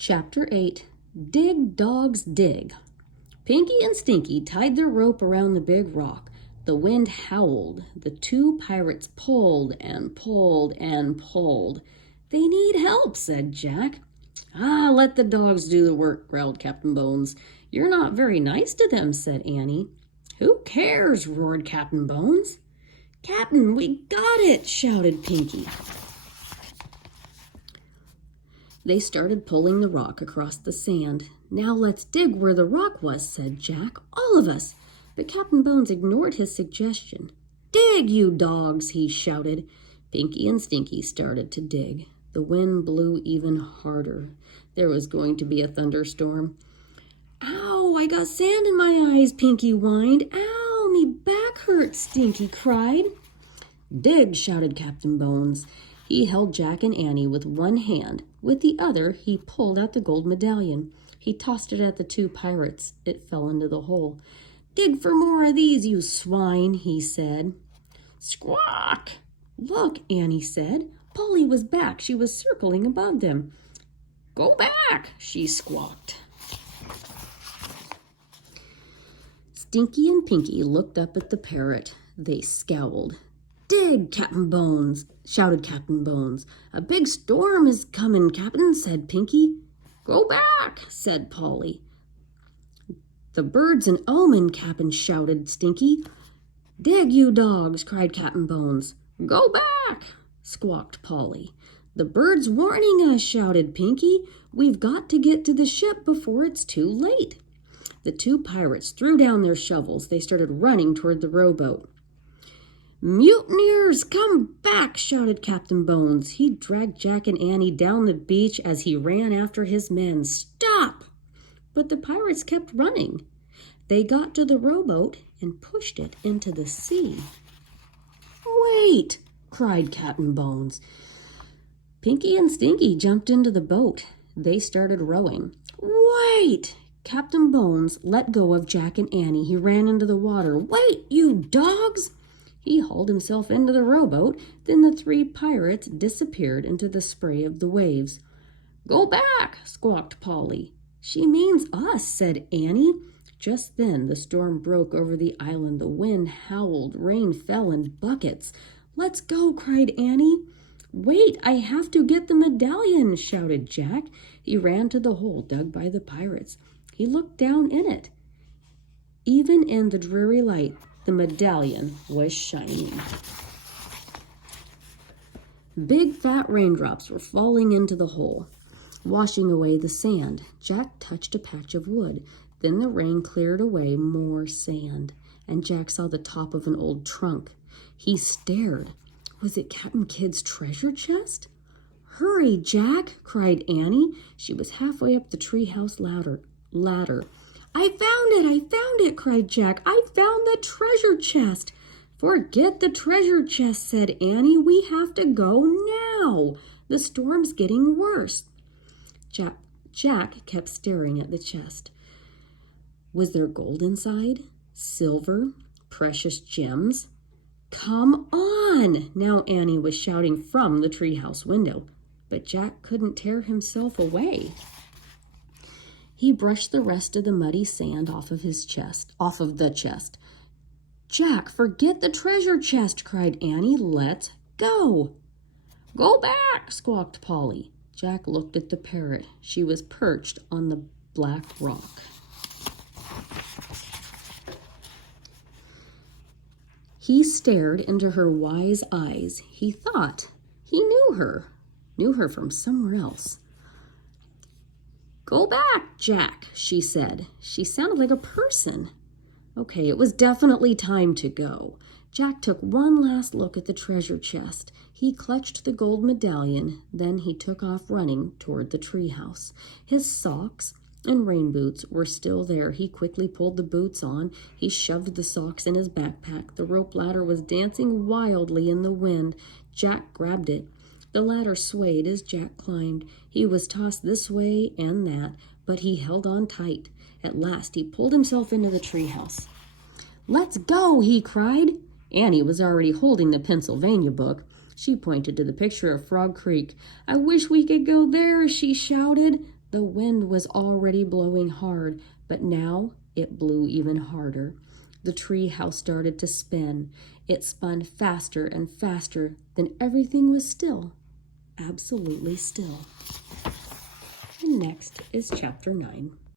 Chapter 8. Dig, Dogs, Dig. Pinky and Stinky tied their rope around the big rock. The wind howled. The two pirates pulled and pulled and pulled. "They need help," said Jack. "Ah, let the dogs do the work," growled Captain Bones. "You're not very nice to them," said Annie. "Who cares?" roared Captain Bones. "Captain, we got it!" shouted Pinky. They started pulling the rock across the sand. "Now let's dig where the rock was," said Jack. "All of us." But Captain Bones ignored his suggestion. "Dig, you dogs!" he shouted. Pinky and Stinky started to dig. The wind blew even harder. There was going to be a thunderstorm. "Ow, I got sand in my eyes," Pinky whined. "Ow, me back hurts," Stinky cried. "Dig!" shouted Captain Bones. He held Jack and Annie with one hand. With the other, he pulled out the gold medallion. He tossed it at the two pirates. It fell into the hole. "Dig for more of these, you swine," he said. "Squawk!" "Look," Annie said. Polly was back. She was circling above them. "Go back," she squawked. Stinky and Pinky looked up at the parrot. They scowled. "Dig, Captain Bones," shouted Captain Bones. "A big storm is coming, Captain," said Pinky. "Go back," said Polly. "The bird's an omen, Captain," shouted Stinky. "Dig, you dogs," cried Captain Bones. "Go back," squawked Polly. "The bird's warning us," shouted Pinky. "We've got to get to the ship before it's too late." The two pirates threw down their shovels. They started running toward the rowboat. "Mutineers, come back!" shouted Captain Bones. He dragged Jack and Annie down the beach as he ran after his men. "Stop!" But the pirates kept running. They got to the rowboat and pushed it into the sea. "Wait!" cried Captain Bones. Pinky and Stinky jumped into the boat. They started rowing. "Wait!" Captain Bones let go of Jack and Annie. He ran into the water. "Wait, you dogs!" He hauled himself into the rowboat. Then the three pirates disappeared into the spray of the waves. "Go back!" squawked Polly. "She means us," said Annie. Just then the storm broke over the island. The wind howled. Rain fell in buckets. "Let's go!" cried Annie. "Wait, I have to get the medallion!" shouted Jack. He ran to the hole dug by the pirates. He looked down in it. Even in the dreary light, the medallion was shining. Big fat raindrops were falling into the hole, washing away the sand. Jack touched a patch of wood. Then the rain cleared away more sand, and Jack saw the top of an old trunk. He stared. Was it Captain Kidd's treasure chest? "Hurry, Jack!" cried Annie. She was halfway up the treehouse ladder. "I found it, cried Jack. "I found the treasure chest." "Forget the treasure chest," said Annie. "We have to go now. The storm's getting worse." Jack kept staring at the chest. Was there gold inside? Silver? Precious gems? "Come on!" Now Annie was shouting from the treehouse window, but Jack couldn't tear himself away. He brushed the rest of the muddy sand off of the chest. "Jack, forget the treasure chest," cried Annie. "Let's go." "Go back," squawked Polly. Jack looked at the parrot. She was perched on the black rock. He stared into her wise eyes. He thought he knew her from somewhere else. "Go back, Jack," she said. She sounded like a person. Okay, it was definitely time to go. Jack took one last look at the treasure chest. He clutched the gold medallion. Then he took off running toward the treehouse. His socks and rain boots were still there. He quickly pulled the boots on. He shoved the socks in his backpack. The rope ladder was dancing wildly in the wind. Jack grabbed it. The ladder swayed as Jack climbed. He was tossed this way and that, but he held on tight. At last he pulled himself into the treehouse. "Let's go!" he cried. Annie was already holding the Pennsylvania book. She pointed to the picture of Frog Creek. "I wish we could go there," she shouted. The wind was already blowing hard, but now it blew even harder. The tree house started to spin. It spun faster and faster. Then everything was still, absolutely still. And next is chapter 9.